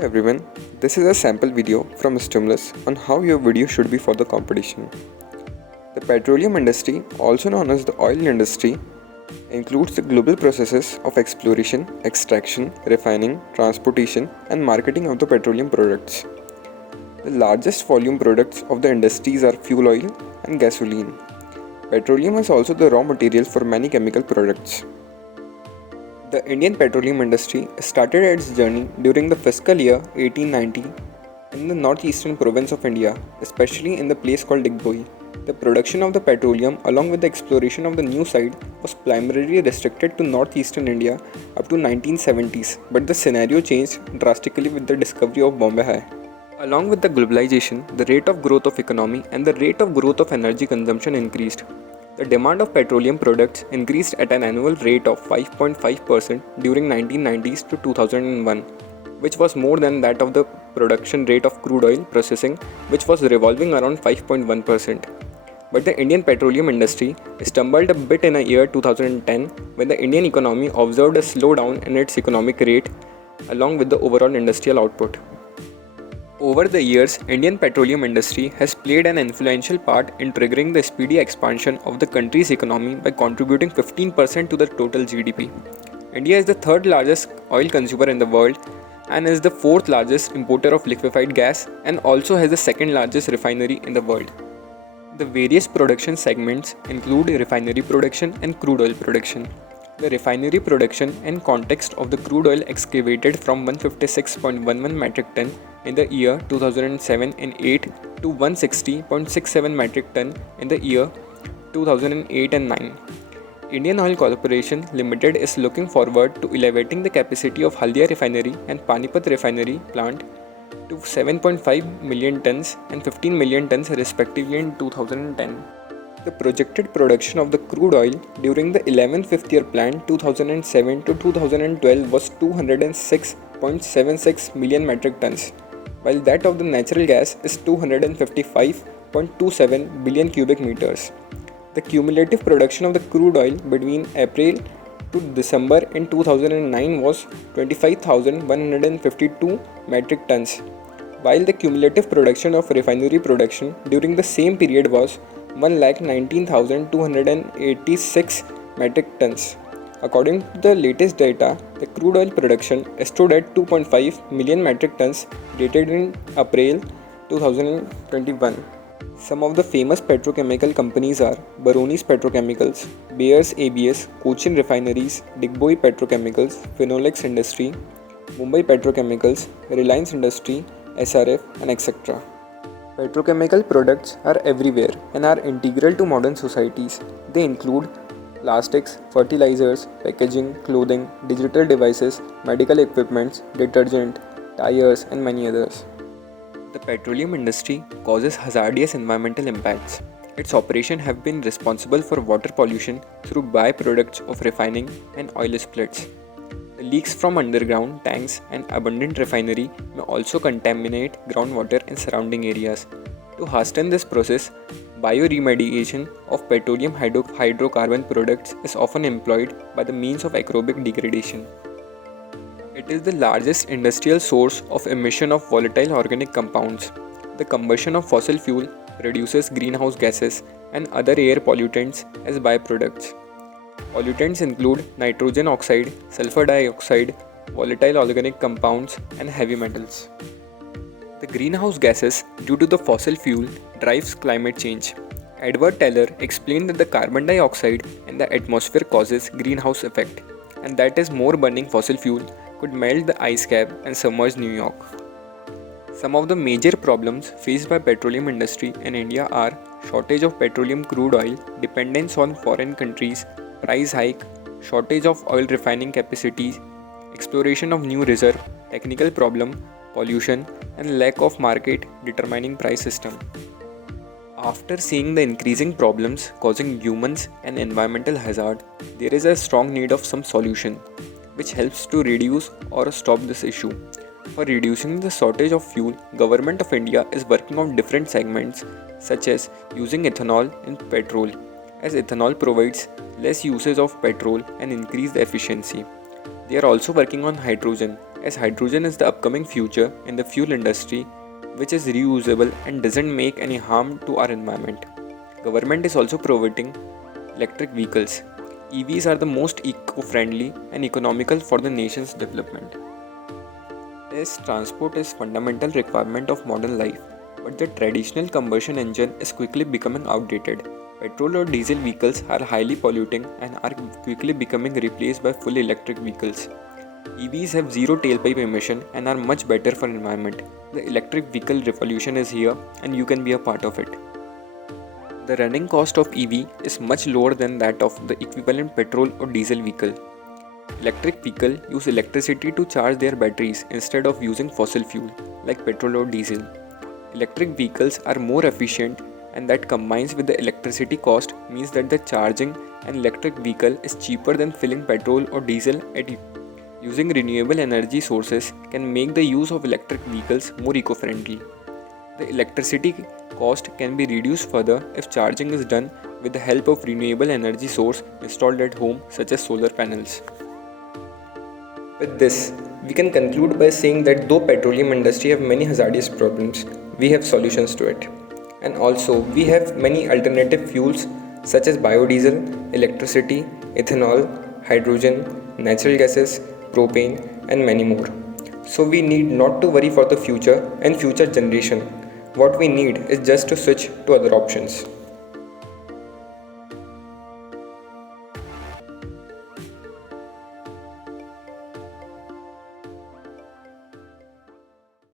Everyone, this is a sample video from Stimulus on how your video should be for the competition. The petroleum industry, also known as the oil industry, includes the global processes of exploration, extraction, refining, transportation, and marketing of the petroleum products. The largest volume products of the industries are fuel oil and gasoline. Petroleum is also the raw material for many chemical products. The Indian petroleum industry started its journey during the fiscal year 1890 in the northeastern province of India, especially in the place called Digboi. The production of the petroleum, along with the exploration of the new site, was primarily restricted to northeastern India up to 1970s, but the scenario changed drastically with the discovery of Bombay High. Along with the globalization, the rate of growth of economy and the rate of growth of energy consumption increased. The demand of petroleum products increased at an annual rate of 5.5% during 1990s to 2001, which was more than that of the production rate of crude oil processing, which was revolving around 5.1%. But the Indian petroleum industry stumbled a bit in the year 2010 when the Indian economy observed a slowdown in its economic rate along with the overall industrial output. Over the years, Indian petroleum industry has played an influential part in triggering the speedy expansion of the country's economy by contributing 15% to the total GDP. India is the third largest oil consumer in the world and is the fourth largest importer of liquefied gas and also has the second largest refinery in the world. The various production segments include refinery production and crude oil production. The refinery production in context of the crude oil excavated from 156.11 metric ton in the year 2007 and 8 to 160.67 metric ton in the year 2008 and 9. Indian Oil Corporation Limited is looking forward to elevating the capacity of Haldia Refinery and Panipat Refinery plant to 7.5 million tons and 15 million tons respectively in 2010. The projected production of the crude oil during the 11th fifth year plan 2007 to 2012 was 206.76 million metric tons, while that of the natural gas is 255.27 billion cubic meters. The cumulative production of the crude oil between April to December in 2009 was 25,152 metric tons, while the cumulative production of refinery production during the same period was 1,19,286 metric tons. According to the latest data, the crude oil production stood at 2.5 million metric tons dated in April 2021. Some of the famous petrochemical companies are Baronis Petrochemicals, Beers ABS, Cochin Refineries, Digboi Petrochemicals, Phenolics Industry, Mumbai Petrochemicals, Reliance Industry, SRF, and etc. Petrochemical products are everywhere and are integral to modern societies. They include plastics, fertilizers, packaging, clothing, digital devices, medical equipments, detergent, tires, and many others. The petroleum industry causes hazardous environmental impacts. Its operations have been responsible for water pollution through byproducts of refining and oil splits. The leaks from underground tanks and abundant refinery may also contaminate groundwater in surrounding areas. To hasten this process, bioremediation of petroleum hydrocarbon products is often employed by the means of aerobic degradation. It is the largest industrial source of emission of volatile organic compounds. The combustion of fossil fuel produces greenhouse gases and other air pollutants as byproducts. Pollutants include nitrogen oxide, sulfur dioxide, volatile organic compounds, and heavy metals. The greenhouse gases due to the fossil fuel drives climate change. Edward Teller explained that the carbon dioxide in the atmosphere causes greenhouse effect, and that is more burning fossil fuel could melt the ice cap and submerge New York. Some of the major problems faced by petroleum industry in India are shortage of petroleum crude oil, dependence on foreign countries, price hike, shortage of oil refining capacities, exploration of new reserve, technical problem, pollution, and lack of market determining price system. After seeing the increasing problems causing humans and environmental hazard, there is a strong need of some solution which helps to reduce or stop this issue. For reducing the shortage of fuel, Government of India is working on different segments such as using ethanol in petrol, as ethanol provides less usage of petrol and increase the efficiency. They are also working on hydrogen, as hydrogen is the upcoming future in the fuel industry, which is reusable and doesn't make any harm to our environment. Government is also promoting electric vehicles. EVs are the most eco-friendly and economical for the nation's development. As transport is fundamental requirement of modern life, but the traditional combustion engine is quickly becoming outdated. Petrol or diesel vehicles are highly polluting and are quickly becoming replaced by fully electric vehicles. EVs have zero tailpipe emission and are much better for environment. The electric vehicle revolution is here and you can be a part of it. The running cost of EV is much lower than that of the equivalent petrol or diesel vehicle. Electric vehicles use electricity to charge their batteries instead of using fossil fuel like petrol or diesel. Electric vehicles are more efficient and that combines with the electricity cost means that the charging an electric vehicle is cheaper than filling petrol or diesel at using renewable energy sources can make the use of electric vehicles more eco-friendly. The electricity cost can be reduced further if charging is done with the help of renewable energy source installed at home such as solar panels. With this, we can conclude by saying that though petroleum industry have many hazardous problems, we have solutions to it. And also, we have many alternative fuels such as biodiesel, electricity, ethanol, hydrogen, natural gases, propane, and many more. So we need not to worry for the future and future generation. What we need is just to switch to other options.